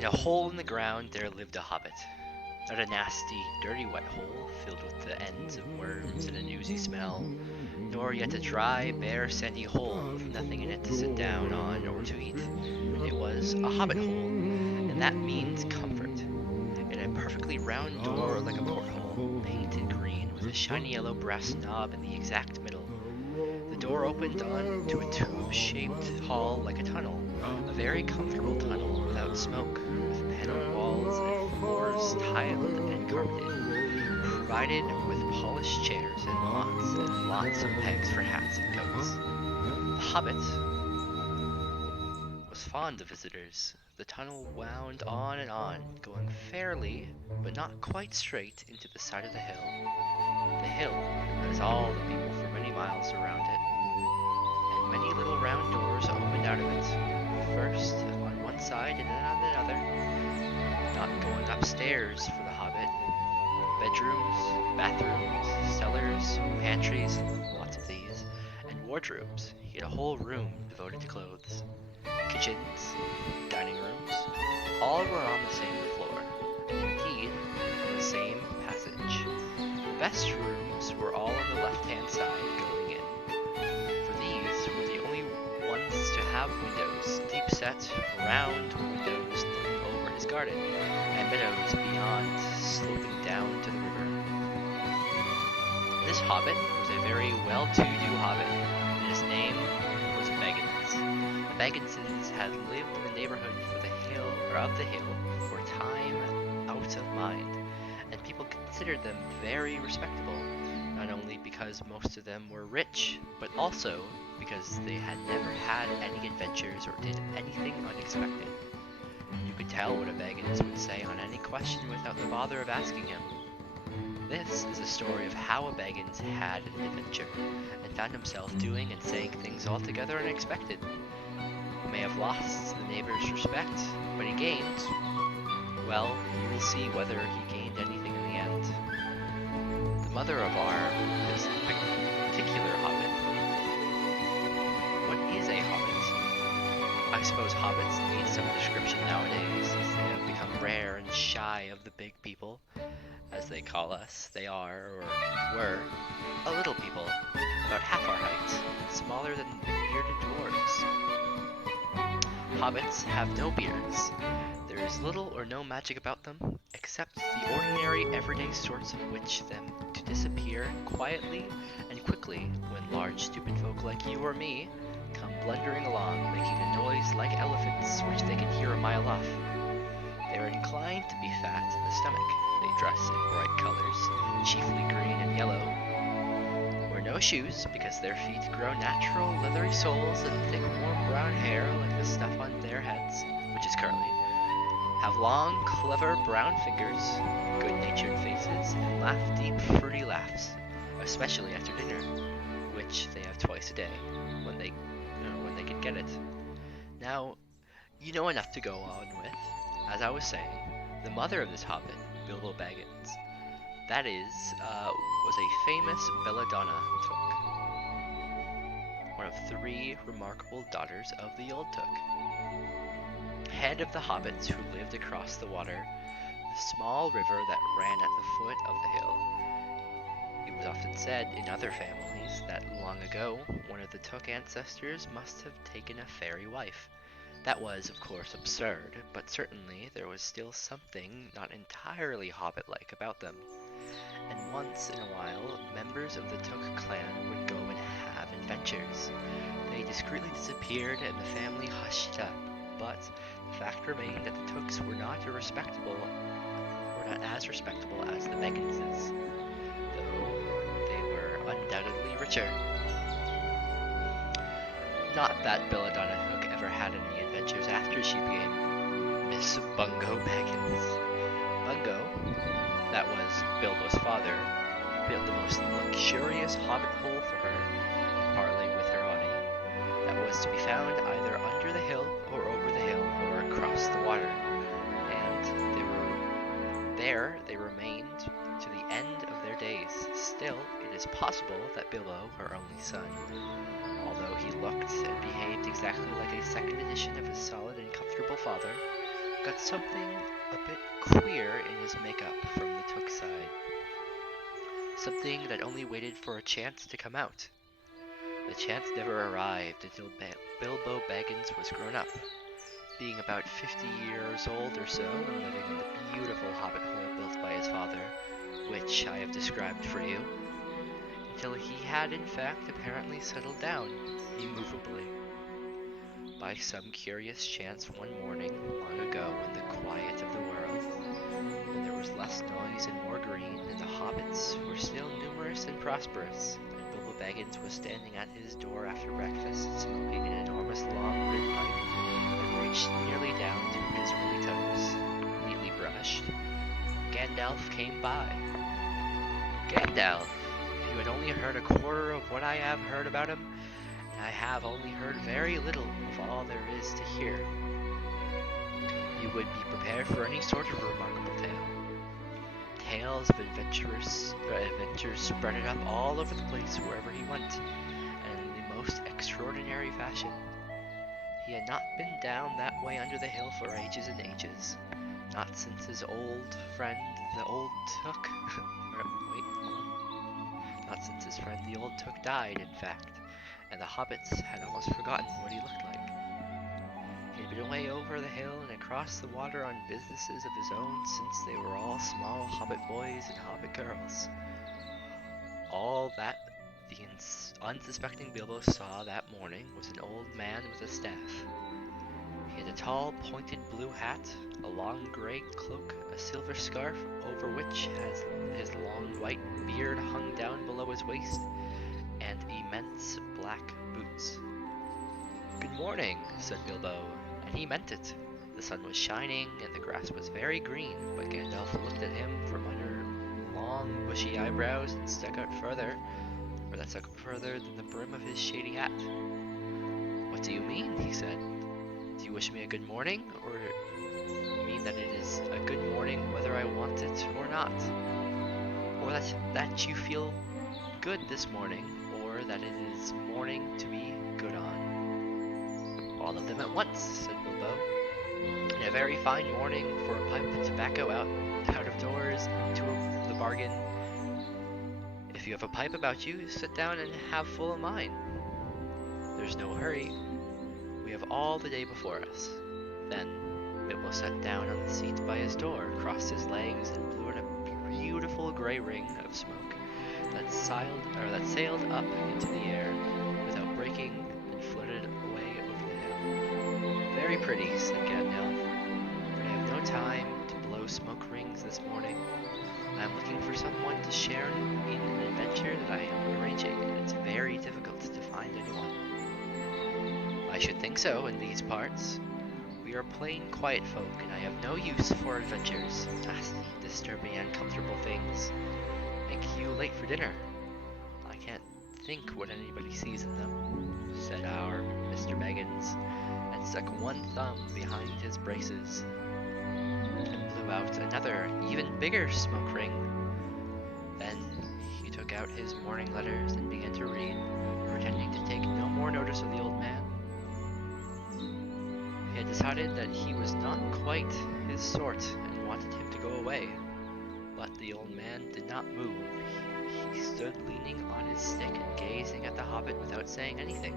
In a hole in the ground there lived a hobbit. Not a nasty, dirty wet hole filled with the ends of worms and an oozy smell, nor yet a dry, bare, sandy hole with nothing in it to sit down on or to eat. It was a hobbit hole, and that means comfort. It had a perfectly round door like a porthole, painted green with a shiny yellow brass knob in the exact middle. The door opened on to a tube-shaped hall like a tunnel, a very comfortable tunnel without smoke, with paneled walls and floors tiled and carpeted, provided with polished chairs and lots of pegs for hats and coats. The hobbit was fond of visitors. The tunnel wound on, going fairly, but not quite straight into the side of the hill. The hill has all the people for many miles around it, and many little round doors opened out of it, first on one side and then on the other, not going upstairs for the hobbit. Bedrooms, bathrooms, cellars, pantries, lots of these, and wardrobes. He had a whole room devoted to clothes. Kitchens, dining rooms, all were on the same floor, and indeed on the same passage. The best rooms were all on the left-hand side going in, for these were the only ones to have windows, deep-set, round windows looking over his garden, and meadows beyond sloping down to the river. This hobbit was a very well-to-do hobbit, and his name was Baggins. The Bagginses had lived in the neighborhood of the hill for time out of mind, and people considered them very respectable, not only because most of them were rich, but also because they had never had any adventures or did anything unexpected. You could tell what a Baggins would say on any question without the bother of asking him. This is a story of how a Baggins had an adventure, and found himself doing and saying things altogether unexpected. He may have lost the neighbor's respect, but he gained, well, you will see whether he gained anything in the end. The mother of this particular hobbit. What is a hobbit? I suppose hobbits need some description nowadays, as they have become rare and shy of the big people, as they call us. They are, or were, a little people, about half our height, and smaller than bearded dwarves. Hobbits have no beards. There is little or no magic about them, except the ordinary everyday sorts of which them to disappear quietly and quickly when large stupid folk like you or me come blundering along, making a noise like elephants which they can hear a mile off. They are inclined to be fat in the stomach. They dress in bright colors, chiefly green and yellow. Wear no shoes, because their feet grow natural leathery soles and thick warm brown hair like the stuff on their heads, which is curly. Have long, clever brown fingers, good-natured faces, and laugh deep, fruity laughs, especially after dinner, which they have twice a day, when they can get it. Now, you know enough to go on with. As I was saying, the mother of this hobbit, Bilbo Baggins, that is, was a famous belladonna Took, one of 3 remarkable daughters of the Old Took. Head of the hobbits who lived across the water, the small river that ran at the foot of the hill. It was often said in other families that long ago one of the Took ancestors must have taken a fairy wife. That was, of course, absurd, but certainly there was still something not entirely hobbit-like about them. And once in a while, members of the Took clan would go and have adventures. They discreetly disappeared and the family hushed it up, but the fact remained that the Tooks were not as respectable as the Bagginses, though they were undoubtedly richer. Not that Belladonna Took ever had any adventures after she became Miss Bungo Baggins. Bungo, that was Bilbo's father, built the most luxurious hobbit hole for her, partly with her money, that was to be found either under the hill or over the hill or across the water, and they remained to the end of their days. Still, it is possible that Bilbo, her only son, although he looked and behaved exactly like a second edition of his solid and comfortable father, got something a bit queer in his makeup from the Took side. Something that only waited for a chance to come out. The chance never arrived until Bilbo Baggins was grown up, being about 50 years old or so and living in the beautiful hobbit hole built by his father, which I have described for you, until he had in fact apparently settled down, immovably. By some curious chance one morning, long ago in the quiet of the world, when there was less noise and more green, and the hobbits were still numerous and prosperous, and Bilbo Baggins was standing at his door after breakfast, smoking an enormous long red pipe that reached nearly down to his woolly toes, neatly brushed, Gandalf came by. Gandalf! If you had only heard a quarter of what I have heard about him, and I have only heard very little of all there is to hear, you would be prepared for any sort of remarkable tale. Tales of adventures spread it up all over the place wherever he went, and in the most extraordinary fashion. He had not been down that way under the hill for ages and ages, not since his old friend the Old Took, not since his friend the Old Took died, in fact, and the hobbits had almost forgotten what he looked like. He had been away over the hill and across the water on businesses of his own since they were all small hobbit boys and hobbit girls. All that the unsuspecting Bilbo saw that morning was an old man with a staff. He had a tall, pointed blue hat, a long gray cloak, a silver scarf over which his long white beard hung down below his waist, and immense black boots. "Good morning," said Bilbo, and he meant it. The sun was shining, and the grass was very green, but Gandalf looked at him from under long, bushy eyebrows and stuck out further than the brim of his shady hat. "What do you mean?" he said. "Do you wish me a good morning, or you mean that it is a good morning whether I want it or not? Or that you feel good this morning, or that it is morning to be good on?" "All of them at once," said Bilbo. "And a very fine morning for a pipe of tobacco out of doors into the bargain. If you have a pipe about you, sit down and have full of mine. There's no hurry. We have all the day before us." Then Bilbo sat down on the seat by his door, crossed his legs, and blew in a beautiful gray ring of smoke that sailed up into the air without breaking and floated away over the hill. "Very pretty," said Gandalf, "but I have no time to blow smoke rings this morning. I am looking for someone to share in an adventure that I am arranging, and it's very difficult to find anyone." "I should think so in these parts. We are plain quiet folk, and I have no use for adventures, nasty, disturbing, uncomfortable things. Make you late for dinner. I can't think what anybody sees in them," said our Mr. Baggins, and stuck one thumb behind his braces, and blew out another, even bigger smoke ring. Then he took out his morning letters and began to read, pretending to take no more notice of the old man. He had decided that he was not quite his sort and wanted him to go away, but the old man did not move. He stood leaning on his stick and gazing at the hobbit without saying anything,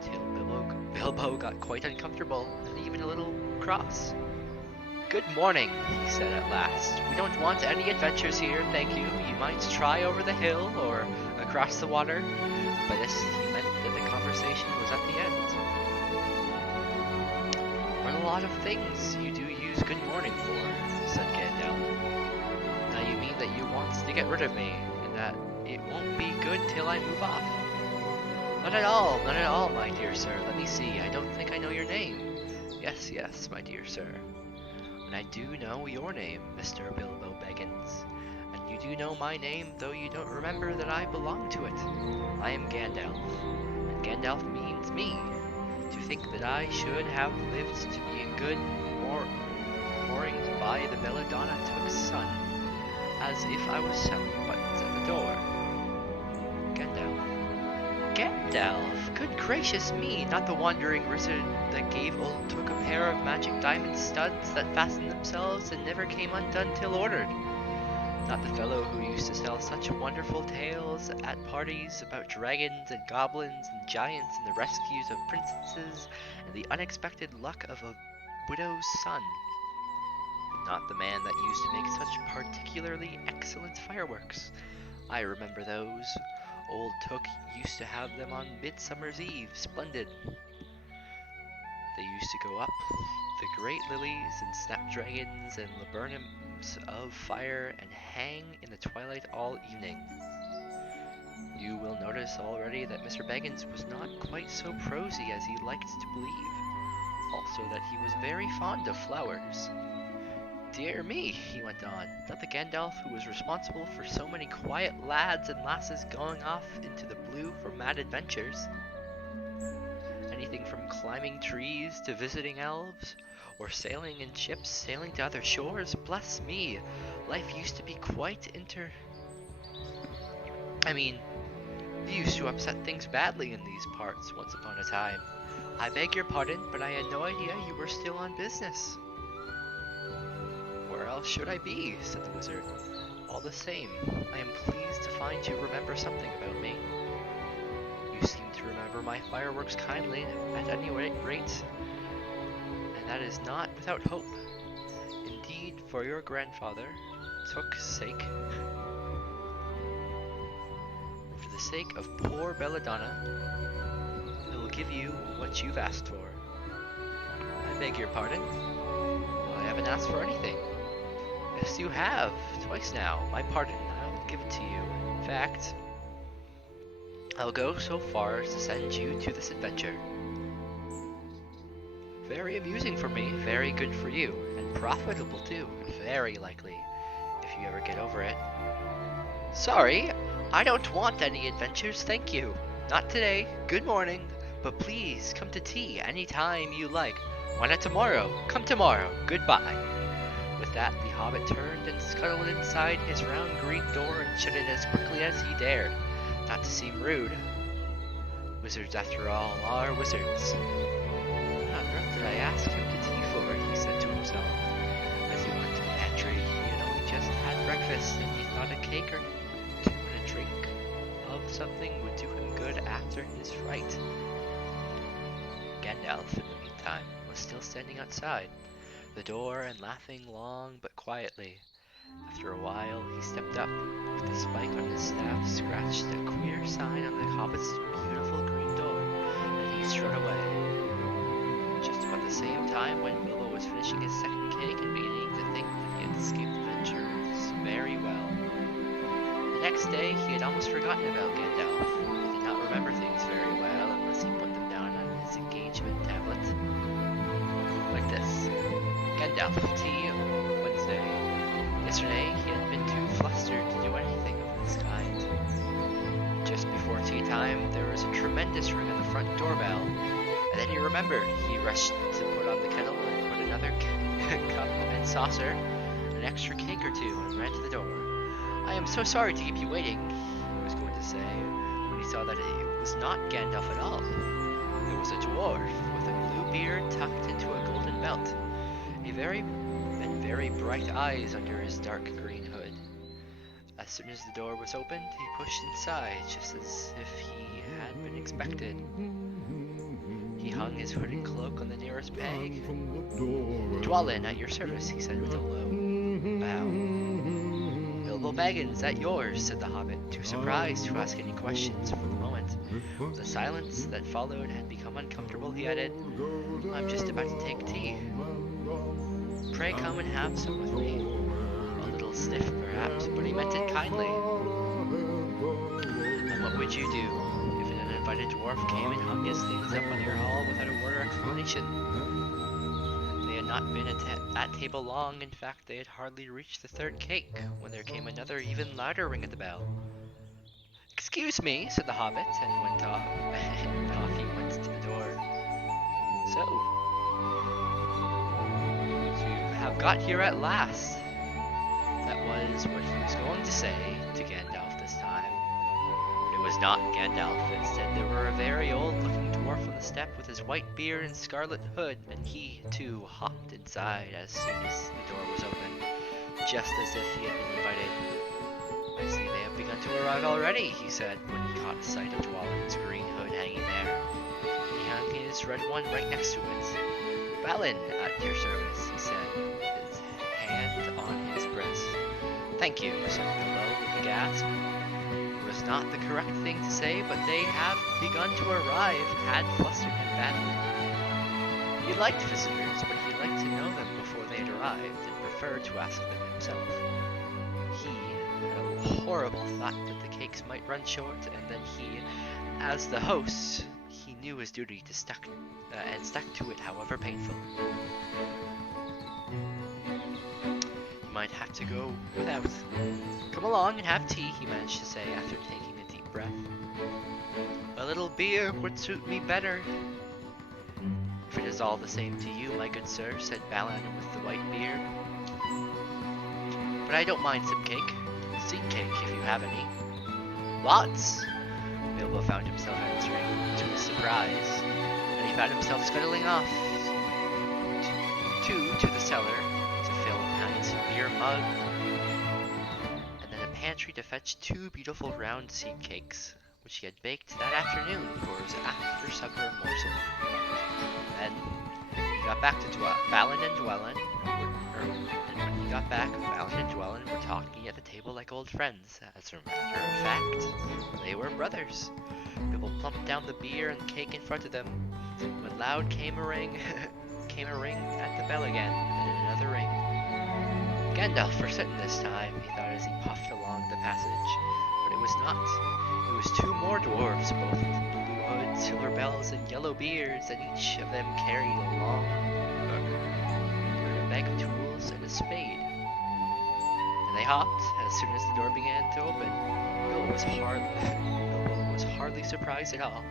till Bilbo got quite uncomfortable and even a little cross. "Good morning," he said at last. "We don't want any adventures here, thank you. You might try over the hill or across the water." By this he meant that the conversation was at the end. "What a lot of things you do use good morning for," said Gandalf. "Now you mean that you want to get rid of me, and that it won't be good till I move off." Not at all, my dear sir. Let me see, I don't think I know your name." Yes, my dear sir. And I do know your name, Mr. Bilbo Baggins. And you do know my name, though you don't remember that I belong to it. I am Gandalf, and Gandalf means me. To think that I should have lived to be a good mooringed by the Belladonna Took's son, as if I was selling buttons at the door. Gandalf, Good gracious me, not the wandering wizard that gave old Took a pair of magic diamond studs that fastened themselves and never came undone till ordered. Not the fellow who used to tell such wonderful tales at parties about dragons and goblins and giants and the rescues of princesses and the unexpected luck of a widow's son. Not the man that used to make such particularly excellent fireworks. I remember those. Old Took used to have them on Midsummer's Eve, splendid. They used to go up the great lilies and snapdragons and laburnums of fire and hang in the twilight all evening. You will notice already that Mr. Baggins was not quite so prosy as he liked to believe. Also that he was very fond of flowers. Dear me, he went on, not the Gandalf who was responsible for so many quiet lads and lasses going off into the blue for mad adventures. Anything from climbing trees to visiting elves, or sailing in ships sailing to other shores. Bless me, life used to be quite you used to upset things badly in these parts once upon a time. I beg your pardon, but I had no idea you were still on business. Where else should I be? Said the wizard. All the same, I am pleased to find you remember something about me. You seem to remember my fireworks kindly, at any rate, and that is not without hope. Indeed, for your grandfather, Took's sake, and for the sake of poor Belladonna, I will give you what you've asked for. I beg your pardon? Well, I haven't asked for anything. Yes, you have. Twice now. My pardon. I'll give it to you. In fact, I'll go so far as to send you to this adventure. Very amusing for me, very good for you, and profitable too, very likely, if you ever get over it. Sorry, I don't want any adventures, thank you. Not today, good morning, but please come to tea any time you like. Why not tomorrow? Come tomorrow, goodbye. With that, the hobbit turned and scuttled inside his round green door and shut it as quickly as he dared, not to seem rude. Wizards, after all, are wizards. What on earth did I ask him to tea for? He said to himself. As he went to the pantry, he had only just had breakfast, and he thought a cake or two and a drink of something would do him good after his fright. Gandalf, in the meantime, was still standing outside the door and laughing long but quietly. After a while, he stepped up, with the spike on his staff scratched a queer sign on the hobbit's beautiful green door, and he strode away. Just about the same time when Bilbo was finishing his second cake and beginning to think that he had escaped the ventures very well. The next day, he had almost forgotten about Gandalf. He did not remember things very well unless he put them down on his engagement tablet. Like this. Gandalf, tea, Wednesday. Yesterday, he had been too flustered to do anything of this kind. Just before tea time, there was a tremendous ring on the front doorbell, and then he remembered. He rushed to put on the kettle and put another cup and saucer, an extra cake or two, and ran to the door. I am so sorry to keep you waiting, he was going to say, when he saw that it was not Gandalf at all. It was a dwarf with a blue beard tucked into a golden belt, very bright eyes under his dark green hood. As soon as the door was opened, he pushed inside, just as if he had been expected. He hung his hooded cloak on the nearest peg. Dwalin, at your service, he said with a low bow. Bilbo Baggins, at yours, said the hobbit, too surprised to ask any questions for the moment. The silence that followed had become uncomfortable. He added, I'm just about to take tea. Pray come and have some with me. A little stiff, perhaps, but he meant it kindly. And what would you do if an uninvited dwarf came and hung his things up on your hall without a word or explanation? They had not been at table long. In fact, they had hardly reached the third cake when there came another, even louder ring at the bell. Excuse me, said the hobbit, and went off. And off he went to the door. So, have got here at last. That was what he was going to say to Gandalf this time. But it was not Gandalf. Instead, there were a very old-looking dwarf on the step with his white beard and scarlet hood, and he, too, hopped inside as soon as the door was open, just as if he had been invited. I see they have begun to arrive already, he said, when he caught sight of Dwalin's green hood hanging there. He hung his red one right next to it. Balin, at your service, he said, his hand on his breast. Thank you, said Bilbo with a gasp. It was not the correct thing to say, but they have begun to arrive had flustered him badly. He liked visitors, but he liked to know them before they had arrived, and preferred to ask them himself. He had a horrible thought that the cakes might run short, and then he, as the host, he knew his duty to stuck to it, however painful. He might have to go without. Come along and have tea, he managed to say after taking a deep breath. A little beer would suit me better. If it is all the same to you, my good sir, said Balin with the white beard. But I don't mind some cake. Seed cake, if you have any. Lots! Bilbo found himself answering, to his surprise, and he found himself scuttling off to the cellar to fill a pint beer mug, and then a pantry to fetch 2 beautiful round seed cakes, which he had baked that afternoon for his after-supper morsel. Then he got back to Balin and Dwelin, and when he got back, Balin and Dwelin were talking at the table like old friends. As a matter of fact, they were brothers. Bilbo plumped down the beer and cake in front of them, when loud came a ring at the bell again, and then another ring. Gandalf for certain this time, he thought as he puffed along the passage, but it was not. It was 2 more dwarves, both with blue hoods, silver bells, and yellow beards, and each of them carried a long bag of tools and a spade. And they hopped as soon as the door began to open. Bilbo was hardly surprised at all.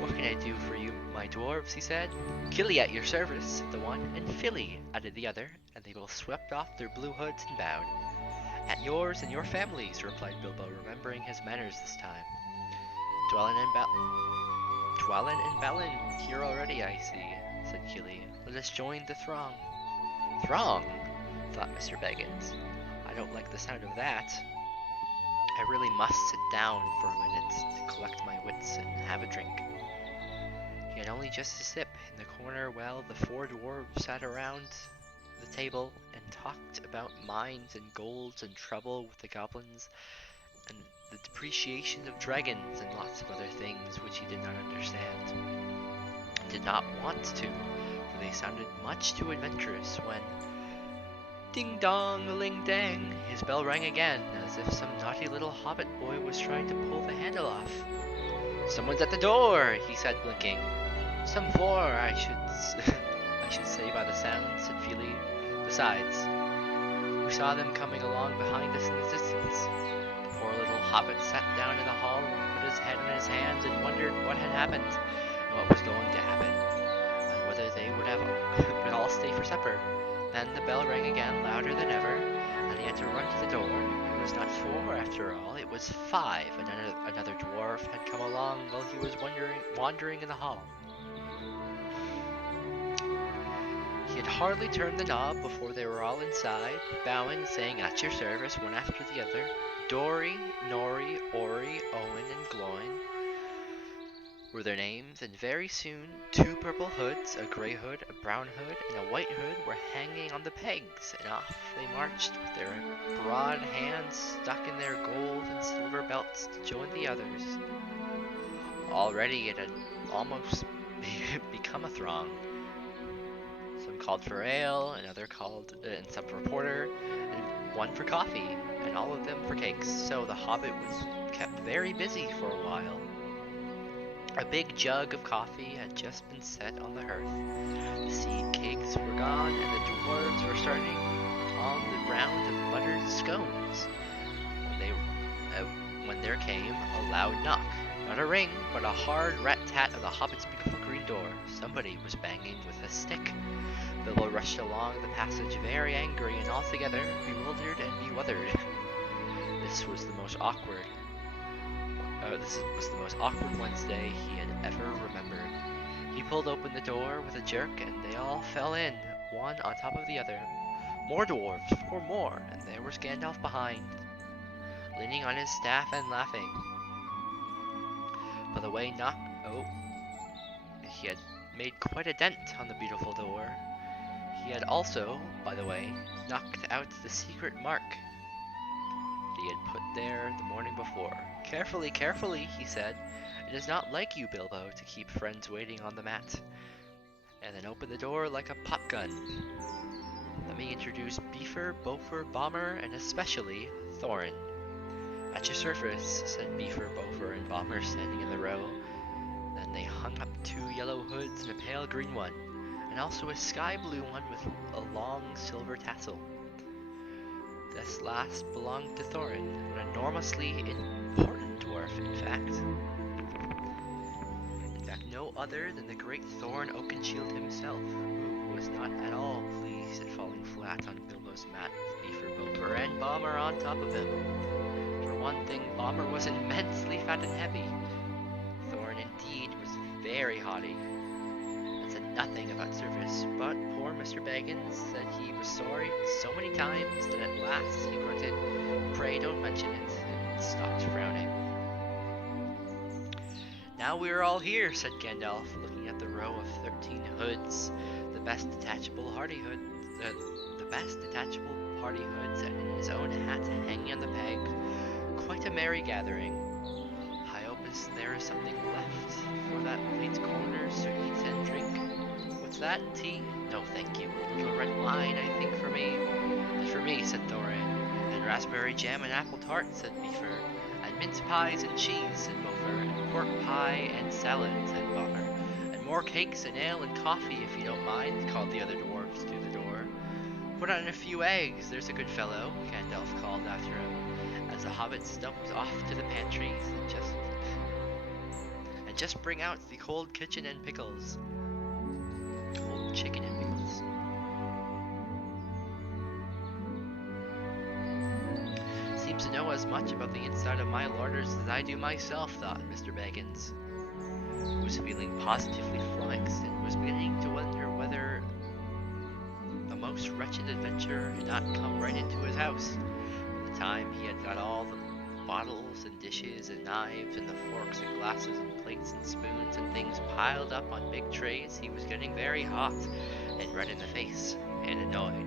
What can I do for you, my dwarves, he said. Killy at your service, said the one, and Filly, added the other, and they both swept off their blue hoods and bowed. At yours and your families, replied Bilbo, remembering his manners this time. Dwelin and Balin here already, I see, said Killy. Let us join the throng. Throng? Thought Mr. Baggins. I don't like the sound of that. I really must sit down for a minute to collect my wits and have a drink. He had only just a sip in the corner while the 4 dwarves sat around the table and talked about mines and golds and trouble with the goblins and the depreciation of dragons and lots of other things which he did not understand. Did not want to, for they sounded much too adventurous when ding dong, ling dang, his bell rang again, as if some naughty little hobbit boy was trying to pull the handle off. Someone's at the door, he said, blinking. Some 4, I should say by the sound, said Fili. Besides, we saw them coming along behind us in the distance. The poor little hobbit sat down in the hall and put his head in his hands and wondered what had happened, and what was going to happen, and whether they would all stay for supper. Then the bell rang again, louder than ever, and he had to run to the door. It was not 4 after all, it was 5, and another dwarf had come along while he was wandering in the hall. He had hardly turned the knob before they were all inside, bowing and saying at your service one after the other. Dori, Nori, Ori, Owen, and Gloin were their names, and very soon 2 purple hoods, a grey hood, a brown hood, and a white hood were hanging on the pegs, and off they marched with their broad hands stuck in their gold and silver belts to join the others. Already it had almost become a throng. Some called for ale, another called, and some for porter, and one for coffee, and all of them for cakes, so the hobbit was kept very busy for a while. A big jug of coffee had just been set on the hearth. The seed cakes were gone, and the dwarves were starting on the round of buttered scones, when there came a loud knock. Not a ring, but a hard rat-tat of the hobbit's beautiful green door. Somebody was banging with a stick. Bilbo rushed along the passage very angry and altogether bewildered and beweathered. This was the most awkward. This was the most awkward Wednesday he had ever remembered. He pulled open the door with a jerk, and they all fell in, one on top of the other. More dwarves, 4 more, and there was Gandalf behind, leaning on his staff and laughing. By the way, he had made quite a dent on the beautiful door. He had also, by the way, knocked out the secret mark he had put there the morning before. Carefully, carefully, he said. It is not like you, Bilbo, to keep friends waiting on the mat. And then opened the door like a pop gun. Let me introduce Beaver, Bofer, Bomber, and especially Thorin. At your service, said Beaver, Bofer, and Bomber standing in the row. Then they hung up 2 yellow hoods and a pale green one, and also a sky blue one with a long silver tassel. This last belonged to Thorin, an enormously important dwarf, in fact. No other than the great Thorin Oakenshield himself, who was not at all pleased at falling flat on Bilbo's mat with Beaver, Bofer, and Bomber on top of him. For one thing, Bomber was immensely fat and heavy. Thorin indeed was very haughty, and said nothing about service, but poor Mr. Baggins said he was sorry so many times that at last he grunted, "Pray don't mention it," and stopped frowning. Now we are all here, said Gandalf, looking at the row of 13 hoods, the best detachable party hoods, and in his own hat hanging on the peg. Quite a merry gathering. I hope there is something left for that late corners to eat and drink. What's that? Tea? No, thank you. A little red wine, I think, for me. And for me, said Thorin. And raspberry jam and apple tart, said Beaver. And mince pies and cheese, said Bofer, and pork pie and salad, said Bomber. And more cakes and ale and coffee, if you don't mind, called the other dwarves through the door. Put on a few eggs, there's a good fellow, Gandalf called after him, as the hobbit stumped off to the pantries and just bring out the cold kitchen and pickles. Cold chicken and pickles. Seems to know as much about the inside of my larders as I do myself, thought Mr. Baggins, who was feeling positively flummoxed and was beginning to wonder whether the most wretched adventure had not come right into his house. By the time he had got all the bottles and dishes and knives and the forks and glasses and plates and spoons and things piled up on big trays, he was getting very hot and red in the face and annoyed.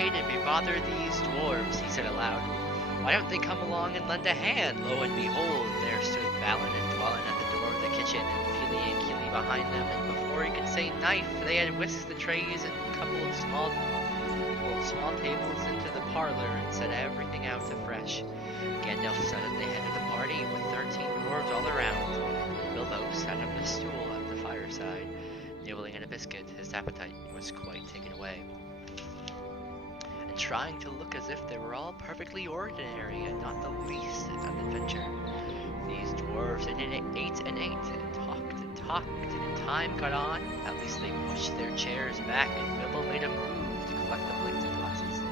And bother these dwarves, he said aloud. Why don't they come along and lend a hand? Lo and behold, there stood Balin and Dwalin at the door of the kitchen, and Fili and Kili behind them, and before he could say knife, they had whisked the trays and a couple of small tables into the parlor and set everything out afresh. Gandalf sat at the head of the party with 13 dwarves all around, and Bilbo sat on a stool at the fireside, nibbling at a biscuit. His appetite was quite taken away, trying to look as if they were all perfectly ordinary and not the least an adventure. These dwarves ate and ate and talked, and in time got on. At least they pushed their chairs back, and Bilbo made a move to collect the plates and glasses. I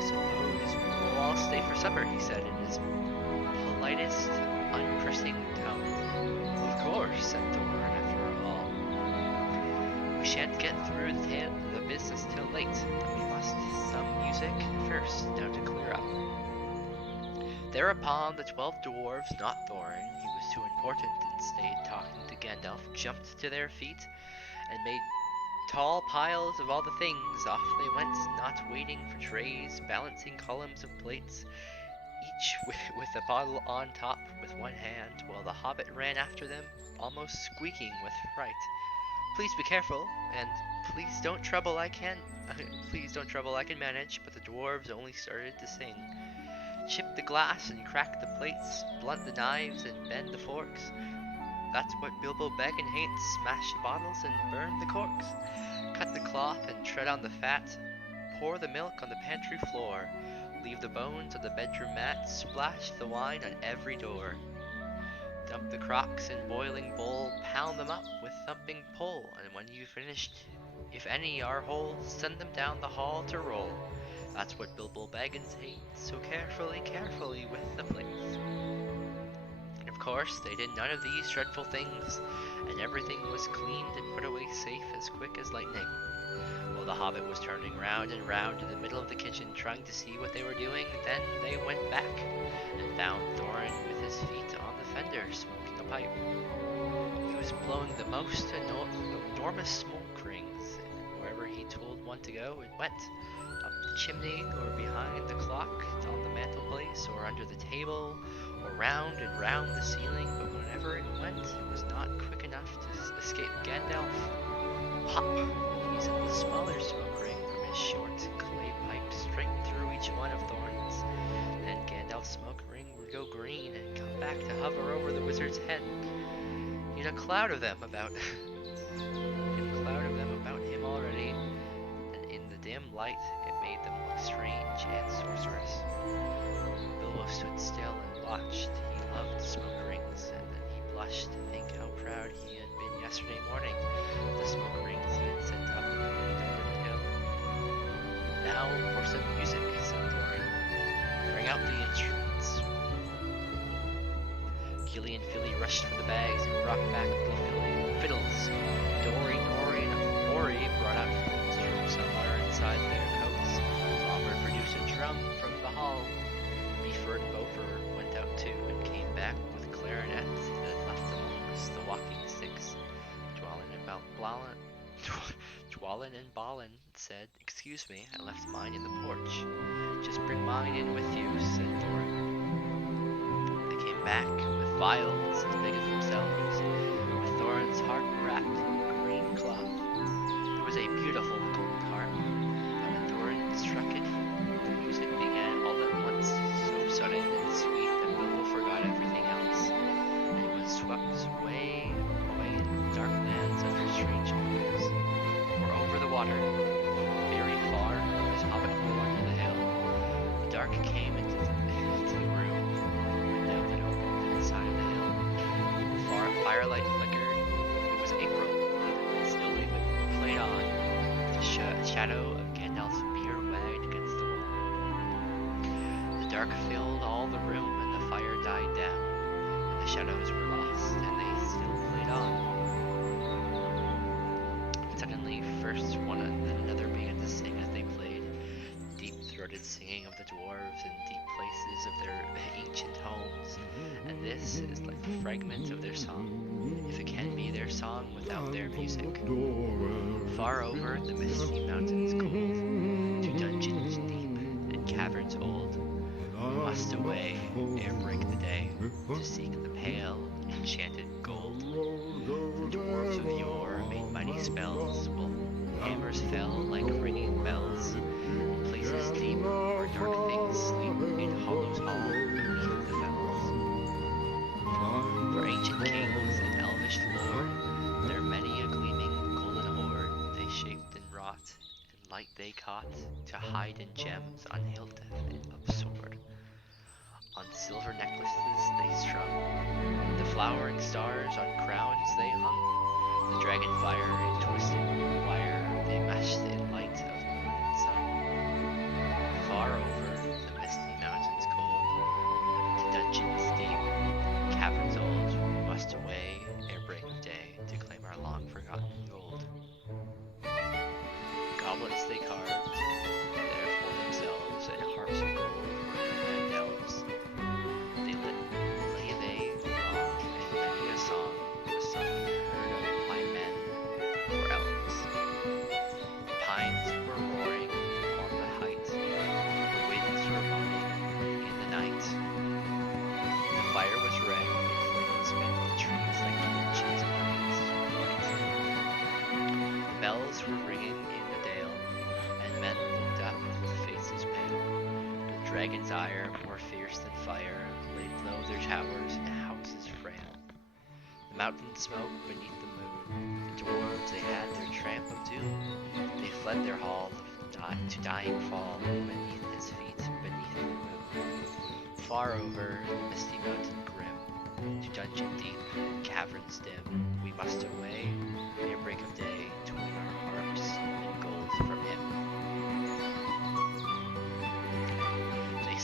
suppose we will all stay for supper, he said in his politest, unpressing tone. Of course, said Thorin, after all. We shan't get through the business till late. We must some music first, now to clear up. Thereupon the 12 dwarves, not Thorin, he was too important and stayed talking to Gandalf, jumped to their feet and made tall piles of all the things. Off they went, not waiting for trays, balancing columns of plates, each with a bottle on top with one hand, while the hobbit ran after them, almost squeaking with fright. Please be careful, and please don't trouble, I can manage, but the dwarves only started to sing. Chip the glass and crack the plates, blunt the knives and bend the forks. That's what Bilbo Baggins hates, smash the bottles and burn the corks. Cut the cloth and tread on the fat, pour the milk on the pantry floor, leave the bones on the bedroom mat, splash the wine on every door. Dump the crocks in boiling bowl, pound them up with thumping pole, and when you've finished, if any are whole, send them down the hall to roll. what Bilbo Baggins ate so carefully with the plates. And of course, they did none of these dreadful things, and everything was cleaned and put away safe as quick as lightning. While the hobbit was turning round and round in the middle of the kitchen trying to see what they were doing, then they went back and found Thorin with his feet on the fender smoking a pipe. He was blowing the most enormous smoke rings, and wherever he told one to go, it went. Up the chimney, or behind the clock on the mantelpiece, or under the table, or round and round the ceiling, but whenever it went, it was not quick enough to escape Gandalf. Pop! He sent the smaller smoke ring from his short clay pipe straight through each one of Thorin's. Then Gandalf's smoke ring would go green and come back to hover over the wizard's head. He had a cloud of them about him already, and in the dim light it made them look strange and sorcerous. Bilbo stood still and watched. He loved smoke rings, and then he blushed to think how proud he had been yesterday morning of the smoke rings he had sent up the Doran hill. Now for some music, said Thorin. Bring out the instruments. Gilly and Filly rushed for the bags and brought back little fiddles. Dori, Nori, and Ori brought out flutes from somewhere inside their coats. Bomber produced a drum from the hall. Beeford and Beaufort went out too and came back with clarinets that left amongst the walking sticks. Dwalin and Balin said, "Excuse me, I left mine in the porch." "Just bring mine in with you," said Thorin. They came back with vials as big as themselves, with Thorin's harp wrapped in green cloth. It was a beautiful gold harp, and when Thorin struck it, the music began all at once, so sudden and sweet that Bilbo forgot everything else, and he was swept away in dark lands under strange moons, or over the water, very far from his hobbit hole under the hill. The dark came into the room, window that opened inside of the hill. The firelight flickered. It was April, and still the wind played on. The shadow of Gandalf's beard wagged against the wall. The dark filled all the room, and the fire died down, and the shadows were lost, and they still played on. Suddenly, first one and then another began to sing as they played, deep-throated singing of the dwarves in deep places of their ancient homes, and this is like a fragment of their song, if it can be their song without their music. Far over the misty mountains cold, to dungeons deep and caverns old, we must away ere break the day, to seek the pale, enchanted gold. The dwarves of yore made mighty spells, while hammers fell like ringing bells, in places deep where dark things sleep in hollows hall beneath the fells. For ancient kings and elvish lore, there many a gleaming golden hoard they shaped and wrought, and light they caught to hide in gems on hilt of sword. On silver necklaces they strung, the flowering stars on crowns they hung, the dragon fire in twisted wire they meshed in light of moon and sun. Far over the misty mountains cold, to dungeons deep, caverns old, we must away ere break of day to claim our long forgotten gold. Goblets they carved there for themselves, and harps of gold for the land elves. Lay they long, and many a song was sung heard of by men or elves. The pines were roaring on the height, the winds were moaning in the night. The fire was red, and flames met the trees like torches blazed bright. The bells were ringing in the dale, and men looked up with faces pale. The dragon's ire, more fierce than fire, laid low their towers and houses frail. The mountains smoked beneath the moon. The dwarves, they had their tramp of doom. They fled their hall to dying fall beneath his feet, beneath the moon. Far over the misty mountain grim, to dungeon deep and caverns dim, we must away ere break of day to win our harps and gold from him.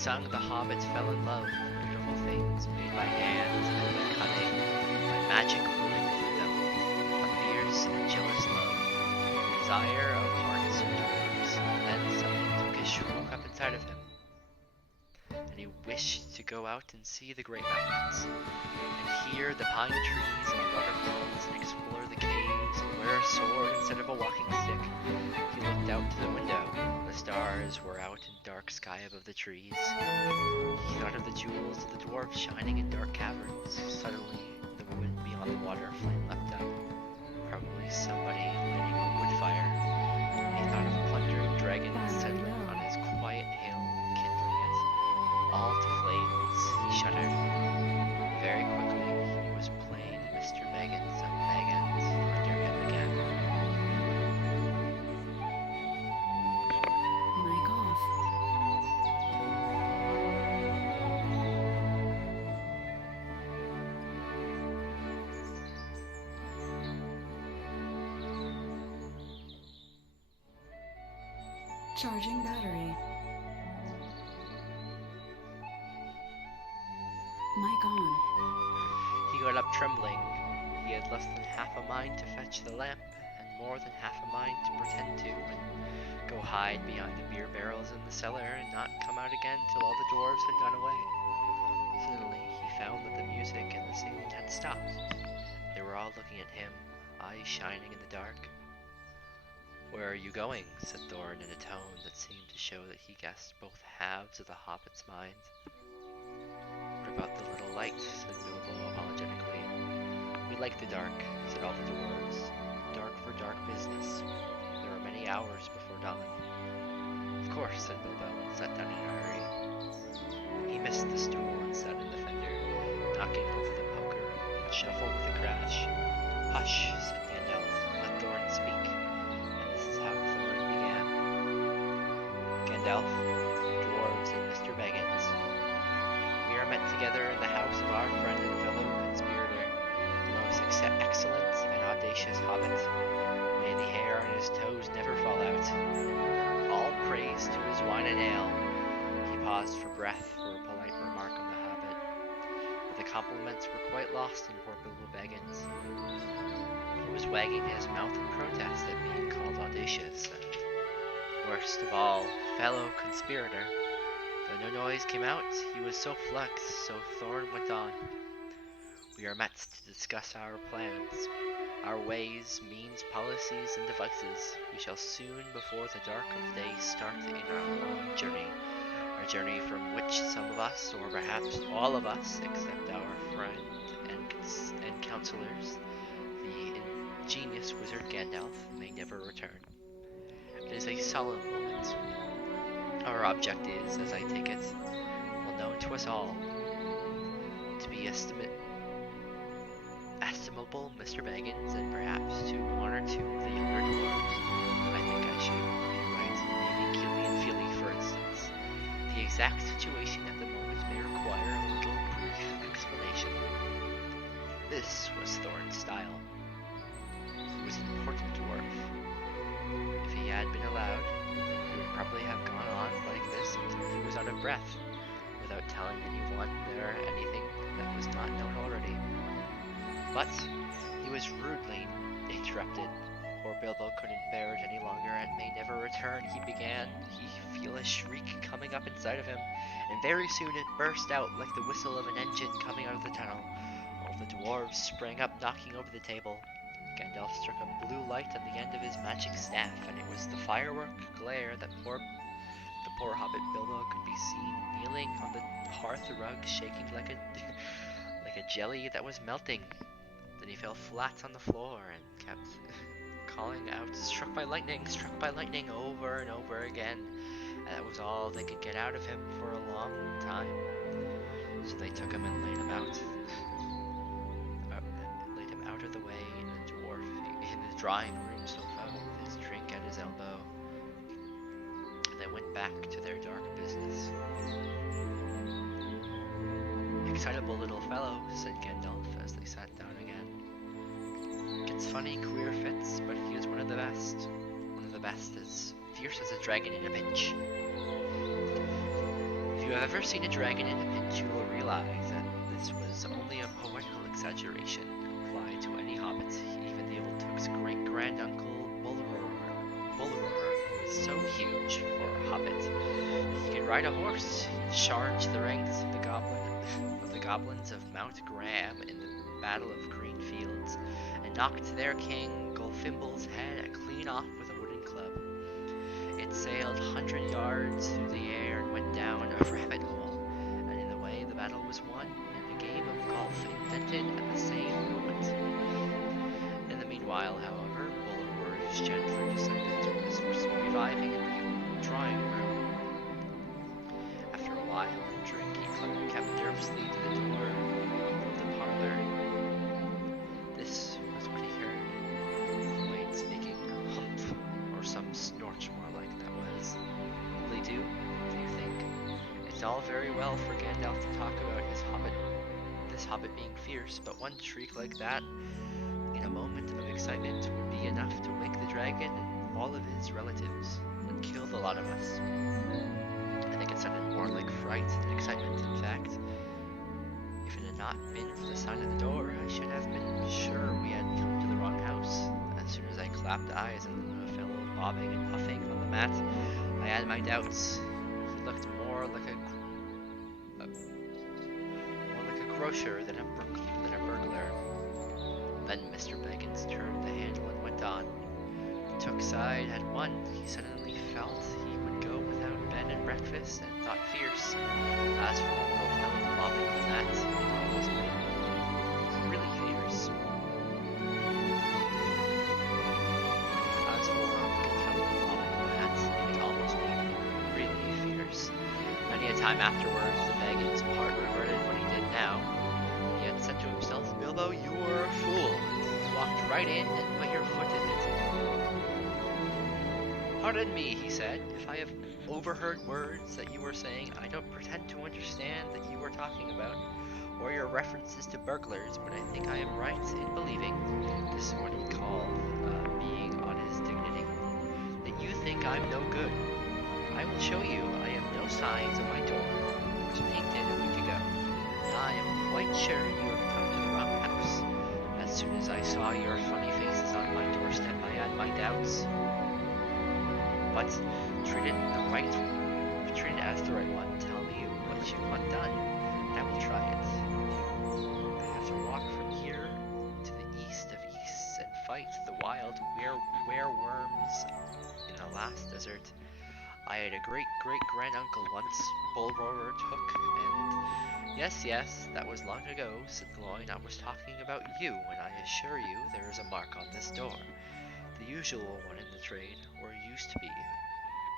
sung, the hobbits fell in love with beautiful things made by hand and by cunning, by magic ruling through them, a fierce and jealous love, the desire of hearts and dwarves. Then something tokish woke up inside of him, and he wished to go out and see the great mountains, and hear the pine trees and the waterfalls, and explore the caves, and wear a sword instead of a walking stick. He looked out to the window. The stars were out in dark sky above the trees. He thought of the jewels of the dwarves shining in dark caverns. Suddenly, the wood beyond the water flame leapt up. Probably somebody lighting a wood fire. He thought of plundering dragons settling on his quiet hill, kindling it all to flames. He shuddered. Very quickly, he was plain Mr. Baggins of Baggins under him again. Mic off. Charging battery. Mic on. He got up trembling. He had less than half a mind to fetch the lamp, and more than half a mind to pretend to, and go hide behind the beer barrels in the cellar, and not come out again till all the dwarves had gone away. Suddenly he found that the music and the singing had stopped. They were all looking at him, eyes shining in the dark. "Where are you going?" said Thorin in a tone that seemed to show that he guessed both halves of the hobbit's mind. "What about the little light?" said Bilbo apologetically. "We like the dark," said all the dwarves. "Dark for dark business. There are many hours before dawn." "Of course," said Bilbo, and sat down in a hurry. He missed the stool and sat in the fender, knocking over the poker, a shuffle with a crash. "Hush," said Gandalf, "let Thorin speak." And this is how Thorin began. "Gandalf, dwarves, and Mr. Baggins, we are met together in the house of our friend and fellow conspirator, the most excellent and audacious hobbit. May the hair on his toes never fall out. All praise to his wine and ale." He paused for breath for a polite remark on the hobbit, but the compliments were quite lost on poor Bilbo Baggins. He was wagging his mouth in protest at being called audacious, and worst of all, fellow conspirator. Though no noise came out, he was so flexed, so Thorin went on. "We are met to discuss our plans, our ways, means, policies, and devices. We shall soon, before the dark of day, start in our long journey, a journey from which some of us, or perhaps all of us, except our friend and counselors, the ingenious wizard Gandalf, may never return. It is a solemn moment. Our object is, as I take it, well known to us all, to be estimable Mr. Baggins, and perhaps to one or two of the younger dwarves. I think I should rewrite maybe Gilly and Feely, for instance. The exact situation at the moment may require a little brief explanation." This was Thorin's style. He was an important dwarf. If he had been allowed, he would probably have gone on like this until he was out of breath, without telling anyone there anything that was not known already. But he was rudely interrupted. Poor Bilbo couldn't bear it any longer, and may never return, he began. He feel a shriek coming up inside of him, and very soon it burst out like the whistle of an engine coming out of the tunnel. All the dwarves sprang up, knocking over the table. Gandalf struck a blue light on the end of his magic staff, and it was the firework glare that the poor hobbit Bilbo could be seen kneeling on the hearth rug, shaking like a jelly that was melting. Then he fell flat on the floor and kept calling out, struck by lightning, over and over again. And that was all they could get out of him for a long time. So they took him and laid him out of the way in the drawing room sofa with his drink at his elbow. They went back to their dark business. "Excitable little fellow," said Gandalf as they sat down again. "Gets funny, queer fits, but he is one of the best. One of the best, as fierce as a dragon in a pinch. If you have ever seen a dragon in a pinch, you will realize that this was only a poetical exaggeration applied to any hobbit, even the old Took's great-granduncle Bulror, who was so huge for a hobbit that he could ride a horse. He charged the ranks of the goblins of Mount Graham in the Battle of Green Fields, and knocked their king Golfimble's head clean off with a wooden club. It sailed 100 yards through the air and went down a rabbit hole, and in the way the battle was won, and the game of golf invented at the same moment. In the meanwhile, however, Bulwer's gentler descendant was reviving in the drawing room. After a while, the drink he kept nervously to the door of the parlor. This was what he heard. Wayne speaking, humph, or some snort more like that was. Will he do you think? It's all very well for Gandalf to talk about this hobbit being fierce, but one shriek like that, in a moment of excitement, would be enough to wake the dragon and all of his relatives, and kill the lot of us. I think it sounded more like fright than excitement, in fact. If it had not been for the sign of the door, I should have been sure we had come to the wrong house. As soon as I clapped eyes on the fellow bobbing and puffing on the mat, I had my doubts. He looked more like a grocer than a burglar. Then Mr. Baggins turned the handle and went on. The Took side had won. He suddenly felt he would go without bed and breakfast, and thought fierce. As for the little fellow bobbing on that, it almost made me really fierce. Many a time afterwards, the Baggins part regretted what he did now. He had said to himself, Bilbo, you were a fool. You walked right in and put your foot in it. Pardon me, he said, if I have overheard words that you were saying. I don't pretend to understand that you were talking about, or your references to burglars, but I think I am right in believing, this is what he called being on his dignity, that you think I'm no good. I will show you I have no signs on my door. It was painted a week ago, and I am quite sure you have come to the wrong house. As soon as I saw your funny faces on my doorstep, I had my doubts. But treat it as the right one. Tell me what you want done, and I will try it. I have to walk from here to the east of east and fight the wild werewolves in the last desert. I had a great-great-granduncle once, Bulrower Took, and yes, that was long ago, said Gloin. I was talking about you, and I assure you there is a mark on this door. The usual one in the trade, or used to be.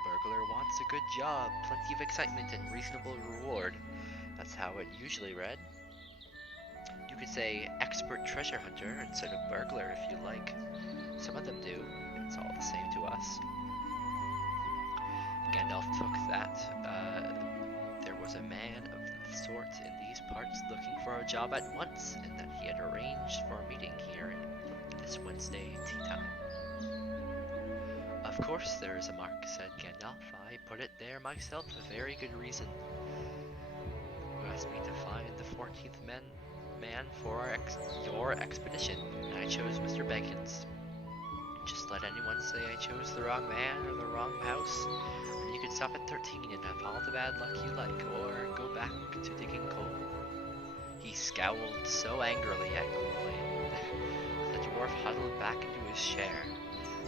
Burglar wants a good job, plenty of excitement, and reasonable reward. That's how it usually read. You could say expert treasure hunter instead of burglar if you like. Some of them do. It's all the same to us. Gandalf took that there was a man of the sort in these parts looking for a job at once, and that he had arranged for a meeting here this Wednesday tea time. Of course there is a mark, said Gandalf. I put it there myself for very good reason. You asked me to find the 14th man for your expedition, and I chose Mr. Baggins. Just let anyone say I chose the wrong man or the wrong house, and you could stop at 13 and have all the bad luck you like, or go back to digging coal. He scowled so angrily at Gloin that the dwarf huddled back into his chair,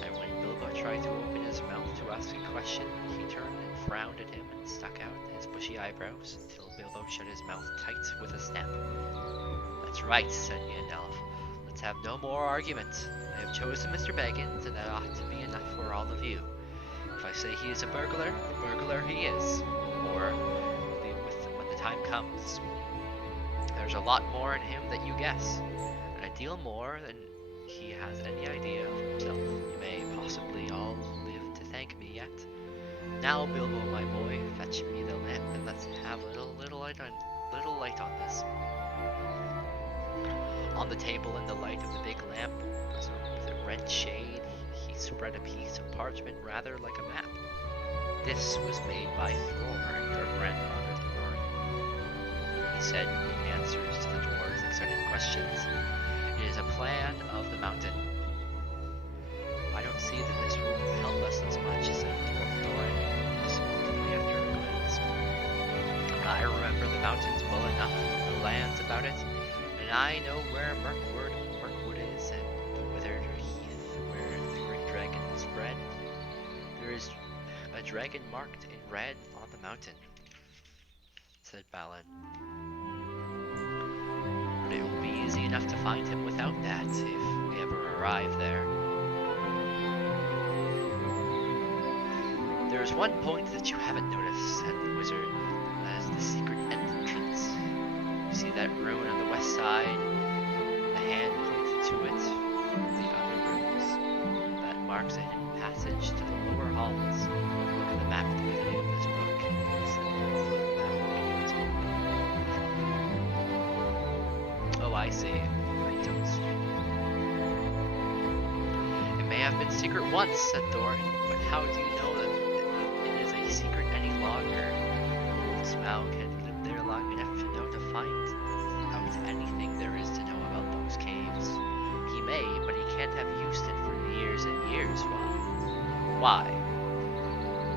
and when Bilbo tried to open his mouth to ask a question, he turned and frowned at him and stuck out his bushy eyebrows until Bilbo shut his mouth tight with a snap. That's right, said Gandalf. Let's have no more argument. I have chosen Mr. Baggins, and that ought to be enough for all of you. If I say he is a burglar he is. Or, when the time comes, there's a lot more in him than you guess, and a deal more than he has any idea of himself. You may possibly all live to thank me yet. Now, Bilbo, my boy, fetch me the lamp, and let's have a little light on this. On the table in the light of the big lamp, with a red shade, he spread a piece of parchment rather like a map. This was made by Thror, your grandfather he said in answers to the dwarves' excited questions. It is a plan of the mountain. I don't see that this will help us as much, said Thorin, smoothly after a glance. I remember the mountains well enough, the lands about it, and I know where Mirkwood is, and the withered heath where the great dragon is bred. There is a dragon marked in red on the mountain, said Balin. But it will be easy enough to find him without that, if we ever arrive there. There is one point that you haven't noticed, said the wizard. That is the secret entrance. You see that rune on the west side? The hand pointed to it from the other runes. That marks a hidden passage to the lower halls. Look at the map at the beginning of this book. It's the map at the beginning of this book. Oh, I see. I don't see. It may have been secret once, said Thorin, but how do you know that it is a secret any longer? Old Smaug had lived there long enough to know to find out anything there is to know about those caves. He may, but he can't have used it for years and years. Why?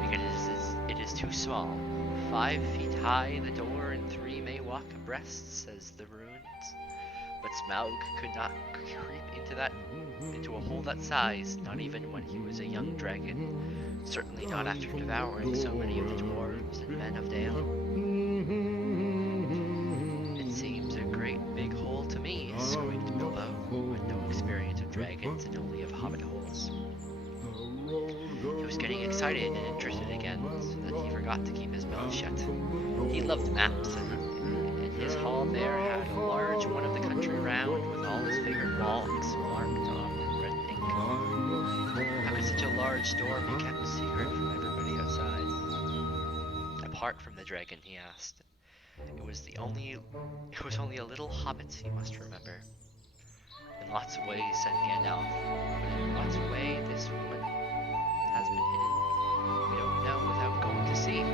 Because it is too small. 5 feet high the door, and 3 may walk abreast, says the runes. But Smaug could not creep into a hole that size, not even when he was a young dragon. Certainly not after devouring so many of the dwarves and men of Dale. It seems a great big hole to me, squeaked Bilbo, who had no experience of dragons and only of hobbit holes. He was getting excited and interested again, so that he forgot to keep his mouth shut. He loved maps, and his hall there had a large one of the country round, with all his favorite walks marked on with red ink. How could such a large door be kept secret from everybody outside? Apart from the dragon, he asked. It was only a little hobbit, you must remember. In lots of ways, said Gandalf, but in lots of ways this woman has been hidden. We don't know without going to see.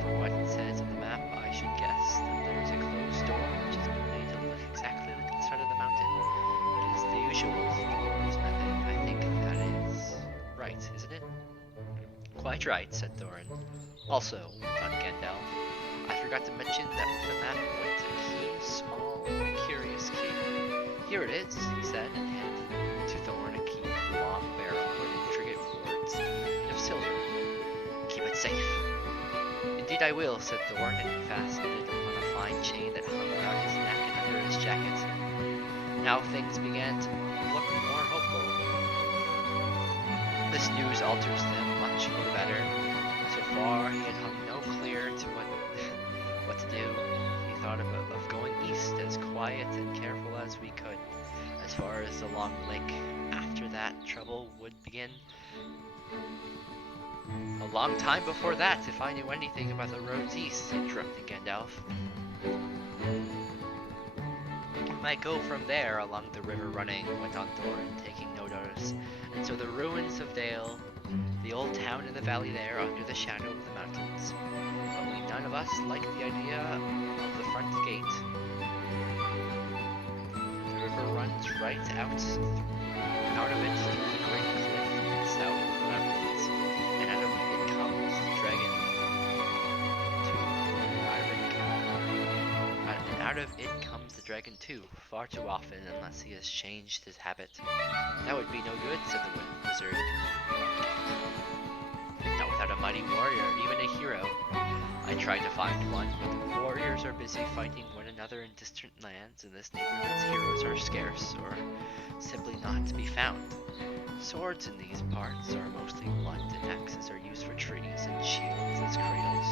From what it says on the map, I should guess that there is a closed door which has been made to look exactly like the side of the mountain. It is the usual dwarves method. I think that is right, isn't it? Quite right, said Thorin. Also, went on Gandalf, I forgot to mention that with the map went a key, small and curious key. Here it is, he said, and handed to Thorin a key with a long barrel and intricate wards made of silver. Keep it safe. Indeed I will, said Thorin, and he fastened it on a fine chain that hung around his neck and under his jacket. Now things began to look more hopeful. This news alters them much for the better. So far he had hung no clear to what to do. He thought of going east as quiet and careful as we could, as far as the long lake. After that, trouble would begin. A long time before that, if I knew anything about the roads east, interrupted Gandalf. We might go from there along the river running, went on Thorin, taking no notice. And so the ruins of Dale, the old town in the valley there under the shadow of the mountains. But we none of us liked the idea of the front gate. The river runs right out of it through the great cliff in the south of the mountains, and out of it comes the dragon. Out of it comes the dragon too, far too often, unless he has changed his habit. That would be no good, said the wizard. Not without a mighty warrior, even a hero. I tried to find one, but the warriors are busy fighting one another in distant lands. In this neighborhood's heroes are scarce, or simply not to be found. Swords in these parts are mostly blunt, and axes are used for trees, and shields as cradles.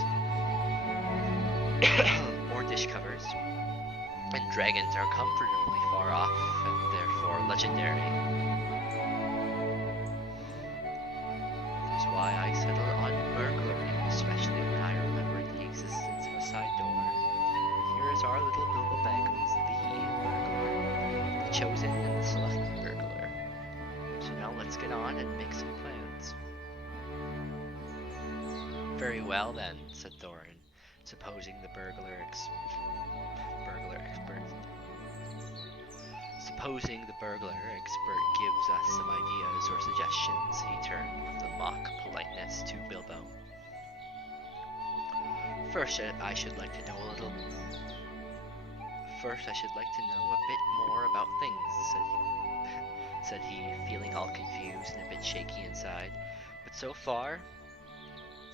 Or dish covers. And dragons are comfortably far off, and therefore legendary. That's why I settled on burglary, especially when I remembered the existence of a side door. Here is our little Bilbo Baggins, the burglar, the chosen and the selected burglar. So now let's get on and make some plans. Very well then, said Thorin. Supposing the burglar expert Supposing the burglar expert gives us some ideas or suggestions, he turned with a mock politeness to Bilbo. First, I should like to know a little. First, I should like to know a bit more about things, said he, feeling all confused and a bit shaky inside, but so far,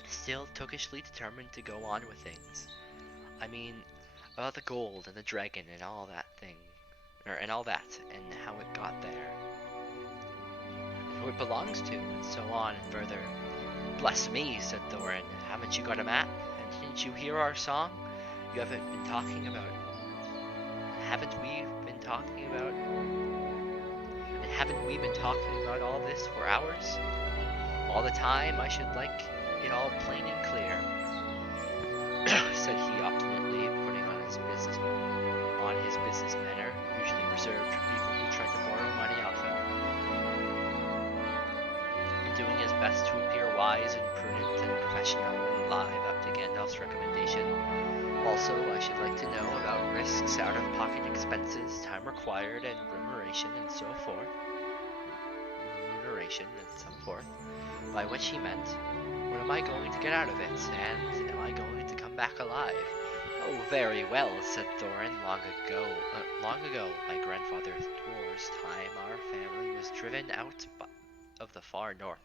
still tookishly determined to go on with things. I mean, about the gold and the dragon and all that thing. And all that, and how it got there, and who it belongs to, and so on and further. Bless me, said Thorin, haven't you got a map? And didn't you hear our song? You haven't been talking about... Haven't we been talking about... And haven't we been talking about all this for hours? All the time, I should like it all plain and clear, said he obstinately, putting on his business manner, usually reserved for people who try to borrow money off him, and doing his best to appear wise and prudent and professional and live up to Gandalf's recommendation. Also, I should like to know about risks, out-of-pocket expenses, time required, and remuneration, and so forth. By which he meant, what am I going to get out of it, and am I going to come back alive? Oh, very well, said Thorin. Long ago, my grandfather Thor's time, our family was driven out of the far north,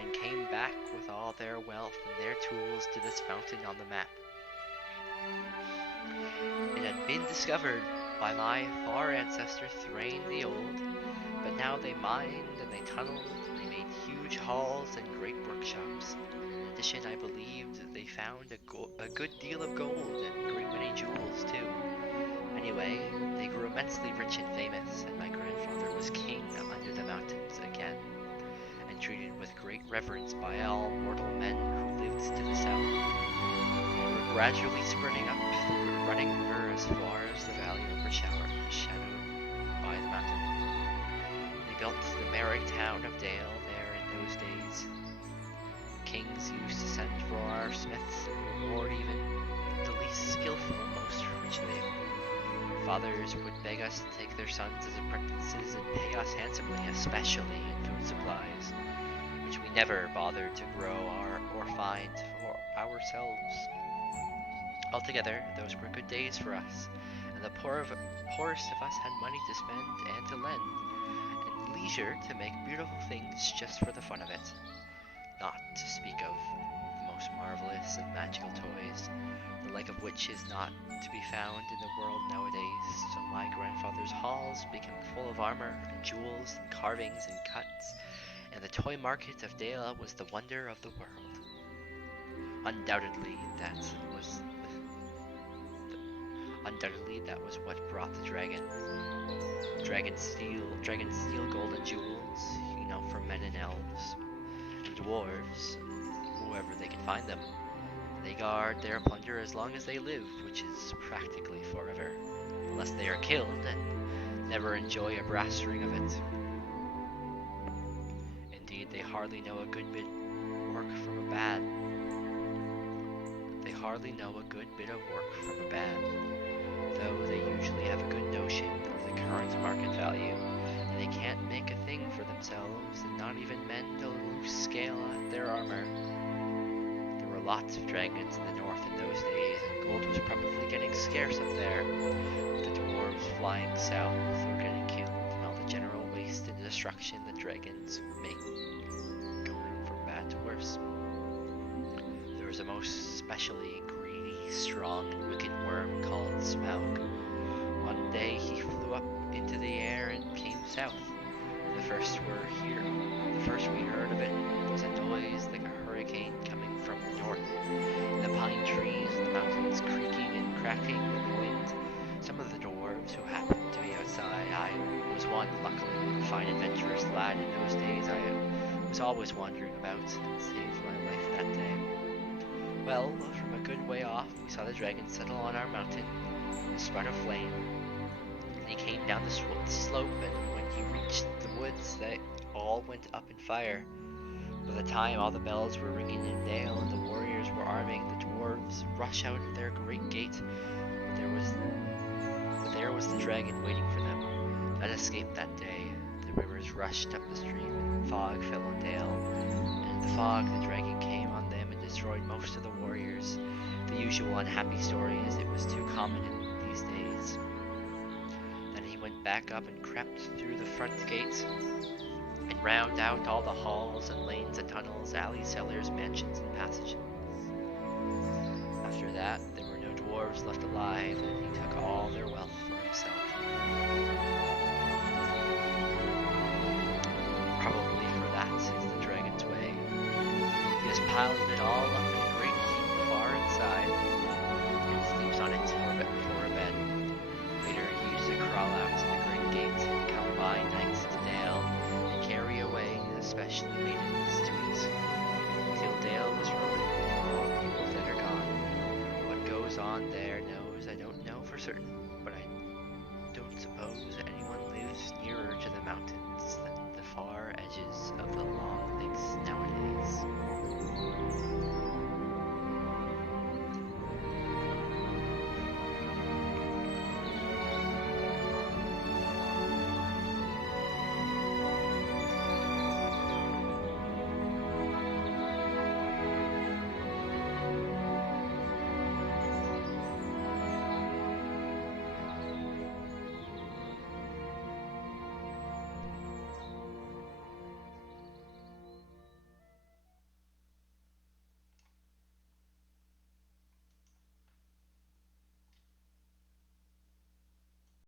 and came back with all their wealth and their tools to this fountain on the map. It had been discovered by my far ancestor Thrain the Old, but now they mined and they tunneled, and they made huge halls and great workshops. In addition, I believed they found a good deal of gold and a great many jewels too. Anyway, they grew immensely rich and famous, and my grandfather was king under the mountains again, and treated with great reverence by all mortal men who lived to the south. They were gradually spreading up the running river as far as the valley overshadowed by the mountain. They built the merry town of Dale there in those days. Kings used to send for our smiths and reward even the least skillful most richly. Fathers would beg us to take their sons as apprentices and pay us handsomely, especially in food supplies, which we never bothered to grow or find for ourselves. Altogether, those were good days for us, and the poorest of us had money to spend and to lend, and leisure to make beautiful things just for the fun of it. Not to speak of the most marvelous and magical toys, the like of which is not to be found in the world nowadays, so my grandfather's halls became full of armor and jewels and carvings and cuts, and the toy market of Dale was the wonder of the world. Undoubtedly, that was what brought the dragon. Dragon steel, gold and jewels, for men and elves. Dwarves, whoever they can find them. They guard their plunder as long as they live, which is practically forever, unless they are killed and never enjoy a brass ring of it. Indeed, they hardly know a good bit of work from a bad, though they usually have a good notion of the current market value. They can't make a thing for themselves, and not even mend a loose scale at their armor. There were lots of dragons in the north in those days, and gold was probably getting scarce up there, with the dwarves flying south or getting killed, and all the general waste and destruction the dragons make, going from bad to worse. There was a most specially greedy, strong, and wicked worm called Smaug. One day he flew up into the air and came south. The first we heard of it was a noise like a hurricane coming from the north, and the pine trees and the mountains creaking and cracking with the wind. Some of the dwarves who happened to be outside, I was one, luckily, a fine adventurous lad in those days. I was always wandering about, and saved my life that day. Well, from a good way off, we saw the dragon settle on our mountain, and spun a flame. He came down the slope, and when he reached the woods, they all went up in fire. By the time all the bells were ringing in Dale and the warriors were arming, the dwarves rush out of their great gate, but there was the dragon waiting for them. None escaped that day. The rivers rushed up the stream, and fog fell on Dale. And in the fog, the dragon came on them and destroyed most of the warriors. The usual unhappy story, as it was too common in these days. Then he went back up and crept through the front gate, and round out all the halls and lanes and tunnels, alleys, cellars, mansions, and passages. After that, there were no dwarves left alive, and he took all their wealth for himself. Probably for that is the dragon's way. He has piled it all up in a great heap far inside, and sleeps on it for a bed. Later, he used to crawl out to the great gate, and come by night to Dale, and carry away especially maidens to eat, till Dale was ruined and all the people that are gone. What goes on there knows I don't know for certain, but I don't suppose anyone lives nearer to the mountains than the far edges of the long lakes nowadays.